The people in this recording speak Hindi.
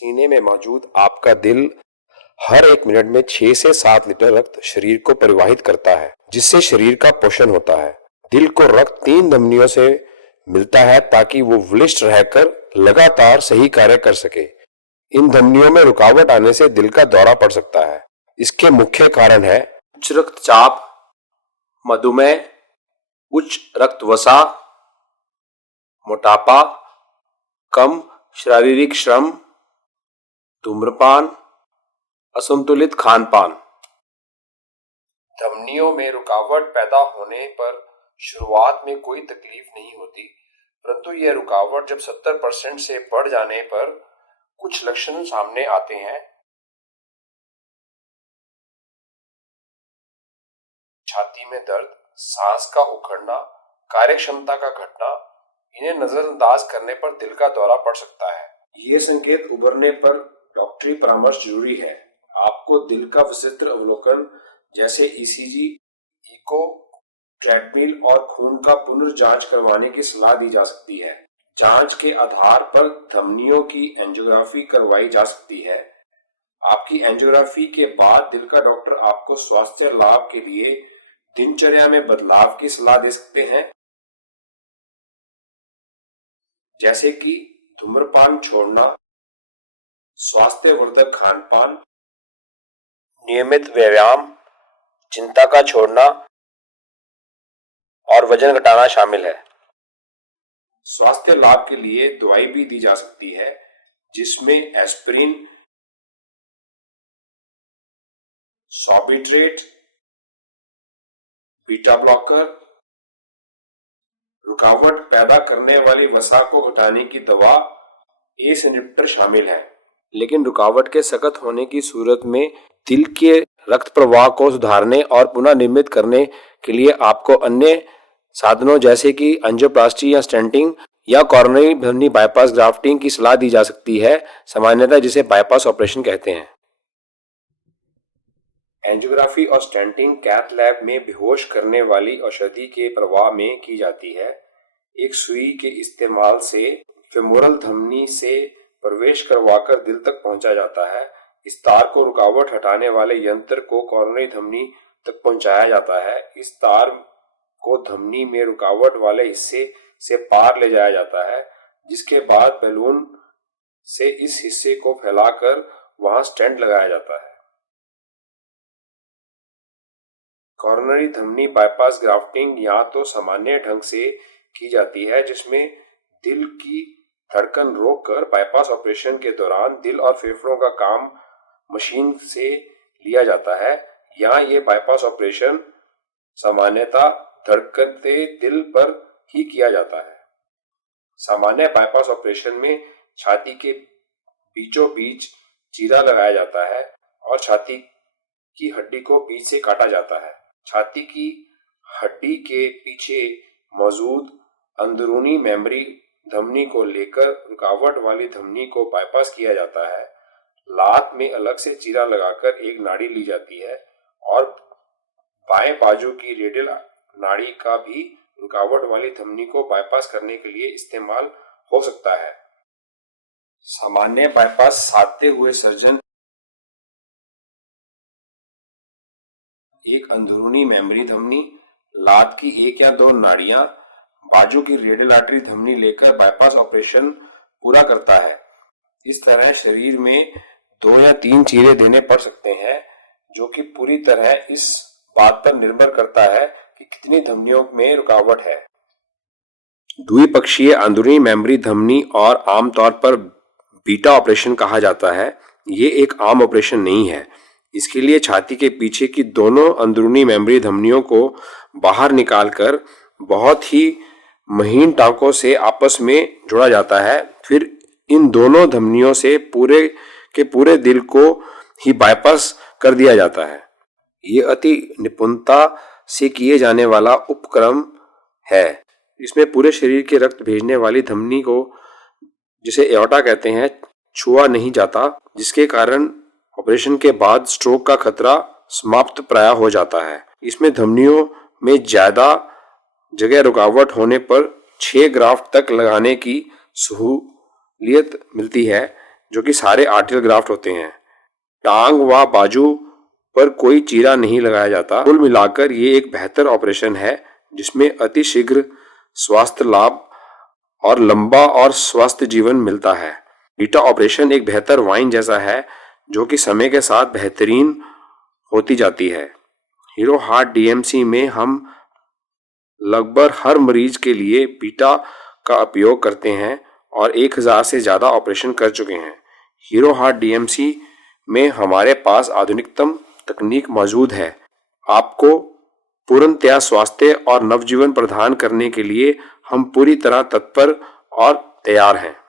सीने में मौजूद आपका दिल हर एक मिनट में 6 से 7 लीटर रक्त शरीर को परिवाहित करता है, जिससे शरीर का पोषण होता है। दिल को रक्त 3 धमनियों से मिलता है ताकि वो बलिष्ठ रहकर लगातार सही कार्य कर सके। इन धमनियों में रुकावट आने से दिल का दौरा पड़ सकता है। इसके मुख्य कारण है उच्च रक्तचाप, मधुमेह, उच्च रक्त वसा, मोटापा, कम शारीरिक श्रम, धूम्रपान, असंतुलित खान पान। धमनियों में रुकावट पैदा होने पर शुरुआत में कोई तकलीफ नहीं होती, परंतु यह रुकावट जब 70% से बढ़ जाने पर कुछ लक्षण सामने आते हैं। छाती में दर्द, सांस का उखड़ना, कार्यक्षमता का घटना, इन्हें नजरअंदाज करने पर दिल का दौरा पड़ सकता है। ये संकेत उभरने पर डॉक्टरी परामर्श जरूरी है। आपको दिल का विस्तृत अवलोकन जैसे ईसीजी, इको, ट्रेडमिल और खून का पुनर्जांच करवाने की सलाह दी जा सकती है। जांच के आधार पर धमनियों की एंजियोग्राफी करवाई जा सकती है। आपकी एंजियोग्राफी के बाद दिल का डॉक्टर आपको स्वास्थ्य लाभ के लिए दिनचर्या में बदलाव की सलाह दे सकते हैं, जैसे कि धूम्रपान छोड़ना, स्वास्थ्यवर्धक खानपान, नियमित व्यायाम, चिंता का छोड़ना और वजन घटाना शामिल है। स्वास्थ्य लाभ के लिए दवाई भी दी जा सकती है, जिसमें एस्पिरिन, सॉर्बिट्रेट, बीटा ब्लॉकर, रुकावट पैदा करने वाली वसा को घटाने की दवा एस इनहिबिटर शामिल है। लेकिन रुकावट के सख्त होने की सूरत में दिल के रक्त प्रवाह को सुधारने और पुनः निर्मित करने के लिए आपको अन्य साधनों जैसे कि एंजियोप्लास्टी या स्टेंटिंग या कोरोनरी धमनी बाईपास ग्राफ्टिंग की सलाह दी जा सकती है, सामान्यतः जिसे बाईपास ऑपरेशन कहते हैं। एंजियोग्राफी और स्टेंटिंग कैथ लैब में बेहोश करने वाली औषधि के प्रवाह में की जाती है। एक सुई के इस्तेमाल से फेमोरल धमनी से प्रवेश करवाकर दिल तक पहुंचा जाता है। इस तार को रुकावट हटाने वाले यंत्र को कोरोनरी धमनी तक पहुंचाया जाता है। इस तार को धमनी में रुकावट वाले हिस्से से पार ले जाया जाता है, जिसके बाद बैलून से इस हिस्से को फैलाकर वहां स्टेंट लगाया जाता है। कोरोनरी धमनी बाईपास ग्राफ्टिंग या तो सामान्य ढंग से की जाती है, जिसमें दिल की धड़कन रोककर बाईपास ऑपरेशन के दौरान दिल और फेफड़ों का काम मशीन से लिया जाता है, या ये बाईपास ऑपरेशन सामान्यतः धड़कते दिल पर ही किया जाता है। सामान्य बाईपास ऑपरेशन में छाती के बीचों बीच चीरा लगाया जाता है और छाती की हड्डी को बीच से काटा जाता है। छाती की हड्डी के पीछे मौजूद अंदरूनी मेमोरी धमनी को लेकर रुकावट वाली धमनी को बाईपास किया जाता है। लात में अलग से चीरा लगाकर एक नाड़ी ली जाती है और बाएं बाजू की रेडियल नाड़ी का भी रुकावट वाली धमनी को बाईपास करने के लिए इस्तेमाल हो सकता है। सामान्य बाईपास साधते हुए सर्जन एक अंदरूनी मेमोरी धमनी, लात की 1 या 2 नाड़ियां, बाजू की रेडियल आर्टरी धमनी लेकर बाईपास ऑपरेशन पूरा करता है। इस तरह शरीर में 2 या 3 चीरे देने पड़ सकते हैं, जो कि पूरी तरह इस बात पर निर्भर करता है कि कितनी धमनियों में रुकावट है। द्विपक्षीय अंदरूनी मेमोरी धमनी और आमतौर पर बीटा ऑपरेशन कहा जाता है। ये एक आम ऑपरेशन नहीं है। इसके लिए छाती के पीछे की दोनों अंदरूनी मेमोरी धमनियों को बाहर निकालकर बहुत ही महीन टांकों से आपस में जोड़ा जाता है। फिर इन दोनों धमनियों से पूरे के पूरे दिल को ही बाईपास कर दिया जाता है। ये अति निपुणता से किए जाने वाला उपक्रम है। इसमें पूरे शरीर के रक्त भेजने वाली धमनी को, जिसे एओर्टा कहते हैं, छुआ नहीं जाता, जिसके कारण ऑपरेशन के बाद स्ट्रोक का खतरा समाप्त प्राय हो जाता है। इसमें धमनियों में ज्यादा जगह रुकावट होने पर 6 ग्राफ्ट तक लगाने की सहूलियत मिलती है, जो कि सारे आर्टियल ग्राफ्ट होते हैं। टांग व बाजू पर कोई चीरा नहीं लगाया जाता। कुल मिलाकर ये एक बेहतर ऑपरेशन है जिसमें अतिशीघ्र स्वास्थ्य लाभ और लंबा और स्वस्थ जीवन मिलता है। बीटा ऑपरेशन एक बेहतर वाइन जैसा है जो कि समय के साथ बेहतरीन होती जाती है। हीरो हार्ट डीएमसी में हम लगभग हर मरीज के लिए बीटा का उपयोग करते हैं और 1000 से ज़्यादा ऑपरेशन कर चुके हैं। हीरो हार्ट डीएमसी में हमारे पास आधुनिकतम तकनीक मौजूद है। आपको पूर्णतया स्वास्थ्य और नवजीवन प्रदान करने के लिए हम पूरी तरह तत्पर और तैयार हैं।